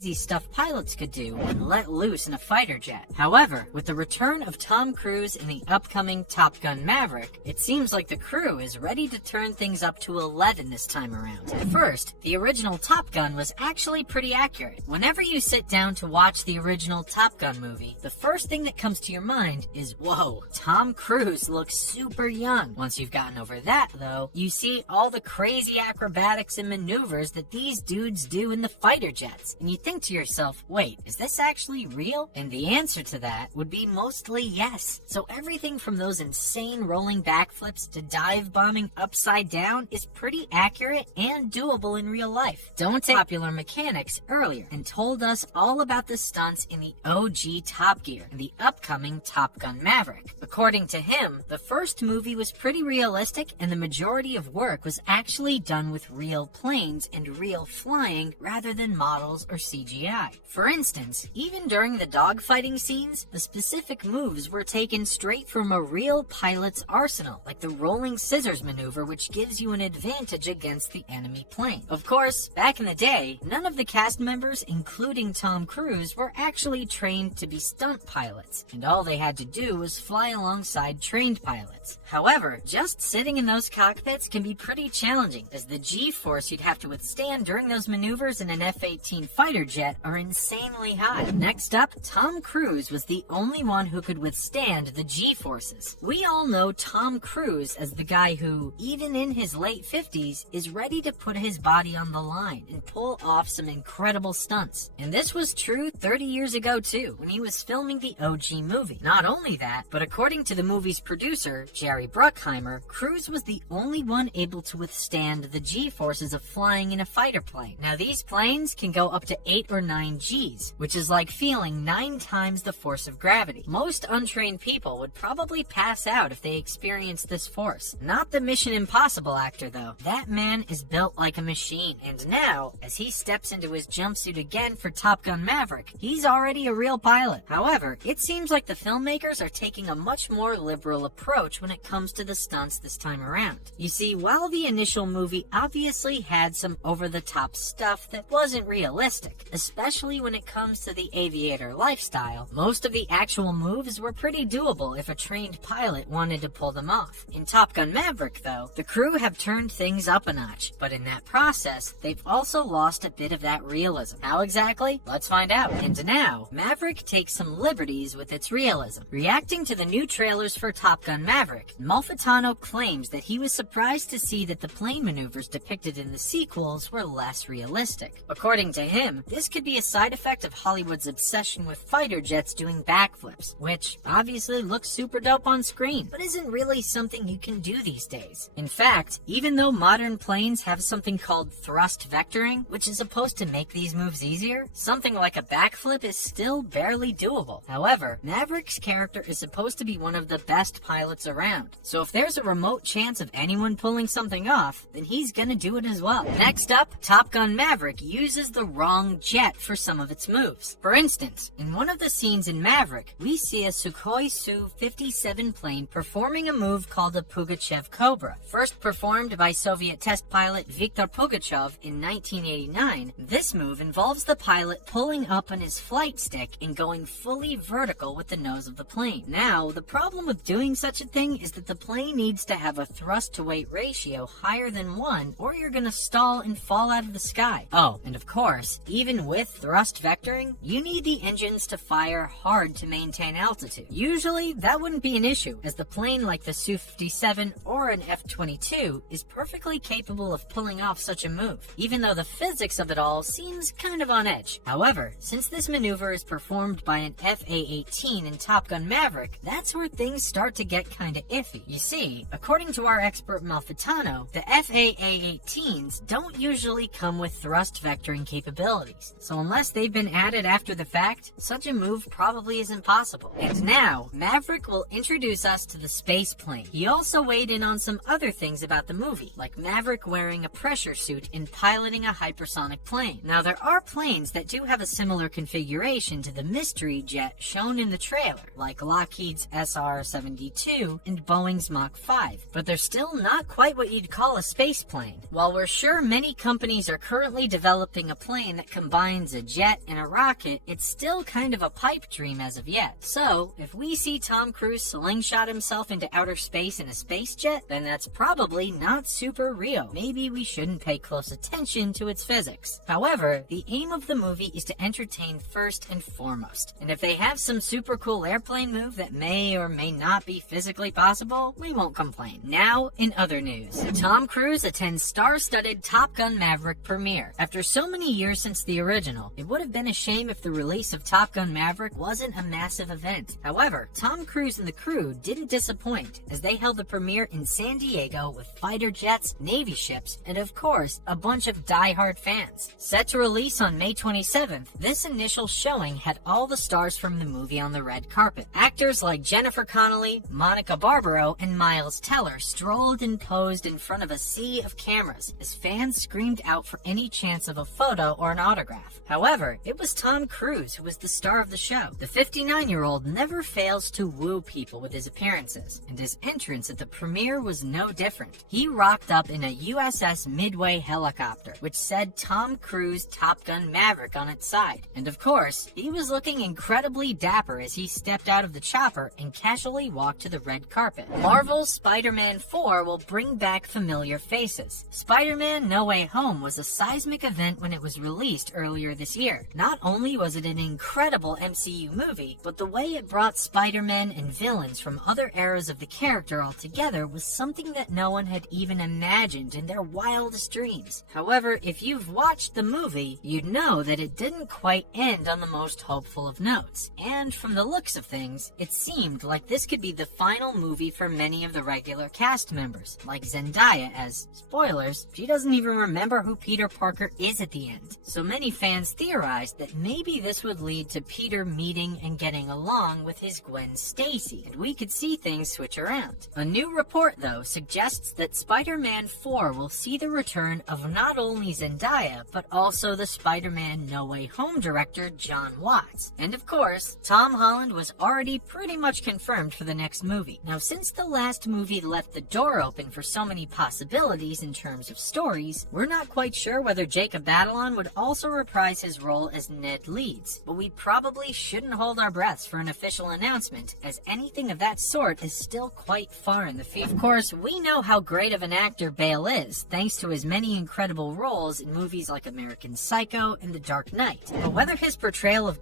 stuff pilots could do when let loose in a fighter jet. However, with the return of Tom Cruise in the upcoming Top Gun Maverick, it seems like the crew is ready to turn things up to 11 this time around. First, the original Top Gun was actually pretty accurate. Whenever you sit down to watch the original Top Gun movie, the first thing that comes to your mind is, whoa, Tom Cruise looks super young. Once you've gotten over that, though, you see all the crazy acrobatics and maneuvers that these dudes do in the fighter jets, and you think to yourself, wait, is this actually real? And the answer to that would be mostly yes. So everything from those insane rolling backflips to dive bombing upside down is pretty accurate and doable in real life. Don't take popular mechanics earlier and told us all about the stunts in the OG Top Gear and the upcoming Top Gun Maverick. According to him, the first movie was pretty realistic and the majority of work was actually done with real planes and real flying rather than models or CGI. For instance, even during the dogfighting scenes, the specific moves were taken straight from a real pilot's arsenal, like the rolling scissors maneuver, which gives you an advantage against the enemy plane. Of course, back in the day, none of the cast members, including Tom Cruise, were actually trained to be stunt pilots, and all they had to do was fly alongside trained pilots. However, just sitting in those cockpits can be pretty challenging, as the G-force you'd have to withstand during those maneuvers in an F-18 fighter jet are insanely high. Next up, Tom Cruise was the only one who could withstand the G-forces. We all know Tom Cruise as the guy who, even in his late 50s, is ready to put his body on the line and pull off some incredible stunts. And this was true 30 years ago too, when he was filming the OG movie. Not only that, but according to the movie's producer, Jerry Bruckheimer, Cruise was the only one able to withstand the G-forces of flying in a fighter plane. Now these planes can go up to 8 or 9 Gs, which is like feeling 9 times the force of gravity. Most untrained people would probably pass out if they experienced this force. Not the Mission Impossible actor though. That man is built like a machine, and now, as he steps into his jumpsuit again for Top Gun Maverick, he's already a real pilot. However, it seems like the filmmakers are taking a much more liberal approach when it comes to the stunts this time around. You see, while the initial movie obviously had some over-the-top stuff that wasn't realistic, especially when it comes to the aviator lifestyle, most of the actual moves were pretty doable if a trained pilot wanted to pull them off. In Top Gun Maverick, though, the crew have turned things up a notch, but in that process, they've also lost a bit of that realism. How exactly? Let's find out. And now, Maverick takes some liberties with its realism. Reacting to the new trailers for Top Gun Maverick, Malfitano claims that he was surprised to see that the plane maneuvers depicted in the sequels were less realistic. According to him, this could be a side effect of Hollywood's obsession with fighter jets doing backflips, which obviously looks super dope on screen, but isn't really something you can do these days. In fact, even though modern planes have something called thrust vectoring, which is supposed to make these moves easier, something like a backflip is still barely doable. However, Maverick's character is supposed to be one of the best pilots around, so if there's a remote chance of anyone pulling something off, then he's gonna do it as well. Next up, Top Gun Maverick uses the wrong jet for some of its moves. For instance, in one of the scenes in Maverick, we see a Sukhoi Su-57 plane performing a move called a Pugachev Cobra. First performed by Soviet test pilot Viktor Pugachev in 1989, this move involves the pilot pulling up on his flight stick and going fully vertical with the nose of the plane. Now, the problem with doing such a thing is that the plane needs to have a thrust-to-weight ratio higher than 1, or you're gonna stall and fall out of the sky. Oh, and of course, even with thrust vectoring, you need the engines to fire hard to maintain altitude. Usually, that wouldn't be an issue, as the plane like the Su-57 or an F-22 is perfectly capable of pulling off such a move, even though the physics of it all seems kind of on edge. However, since this maneuver is performed by an FA-18 in Top Gun Maverick, that's where things start to get kinda iffy. You see, according to our expert Malfitano, the FA-18s don't usually come with thrust vectoring capabilities, so unless they've been added after the fact, such a move probably isn't possible. And now, Maverick will introduce us to the space plane. He also weighed in on some other things about the movie, like Maverick wearing a pressure suit and piloting a hypersonic plane. Now, there are planes that do have a similar configuration to the mystery jet shown in the trailer, like Lockheed's SR-72 and Boeing's Mach 5, but they're still not quite what you'd call a space plane. While we're sure many companies are currently developing a plane that combines combines a jet and a rocket, it's still kind of a pipe dream as of yet. So, if we see Tom Cruise slingshot himself into outer space in a space jet, then that's probably not super real. Maybe we shouldn't pay close attention to its physics. However, the aim of the movie is to entertain first and foremost. And if they have some super cool airplane move that may or may not be physically possible, we won't complain. Now, in other news, Tom Cruise attends star-studded Top Gun Maverick premiere. After so many years since the original, it would have been a shame if the release of Top Gun Maverick wasn't a massive event. However, Tom Cruise and the crew didn't disappoint, as they held the premiere in San Diego with fighter jets, Navy ships, and of course, a bunch of die-hard fans. Set to release on May 27th, this initial showing had all the stars from the movie on the red carpet. Actors like Jennifer Connelly, Monica Barbaro, and Miles Teller strolled and posed in front of a sea of cameras as fans screamed out for any chance of a photo or an autograph. However, it was Tom Cruise who was the star of the show. The 59-year-old never fails to woo people with his appearances, and his entrance at the premiere was no different. He rocked up in a USS Midway helicopter, which said Tom Cruise Top Gun Maverick on its side. And of course, he was looking incredibly dapper as he stepped out of the chopper and casually walked to the red carpet. Marvel's Spider-Man 4 will bring back familiar faces. Spider-Man No Way Home was a seismic event when it was released earlier this year. Not only was it an incredible MCU movie, but the way it brought Spider-Man and villains from other eras of the character all together was something that no one had even imagined in their wildest dreams. However, if you've watched the movie, you'd know that it didn't quite end on the most hopeful of notes. And from the looks of things, it seemed like this could be the final movie for many of the regular cast members, like Zendaya, as, spoilers, she doesn't even remember who Peter Parker is at the end. So many fans theorized that maybe this would lead to Peter meeting and getting along with his Gwen Stacy, and we could see things switch around. A new report, though, suggests that Spider-Man 4 will see the return of not only Zendaya, but also the Spider-Man No Way Home director John Watts. And of course, Tom Holland was already pretty much confirmed for the next movie. Now, since the last movie left the door open for so many possibilities in terms of stories, we're not quite sure whether Jacob Batalon would also reprise his role as Ned Leeds, but we probably shouldn't hold our breaths for an official announcement, as anything of that sort is still quite far in the future. Of course, we know how great of an actor Bale is, thanks to his many incredible roles in movies like American Psycho and The Dark Knight, but whether his portrayal of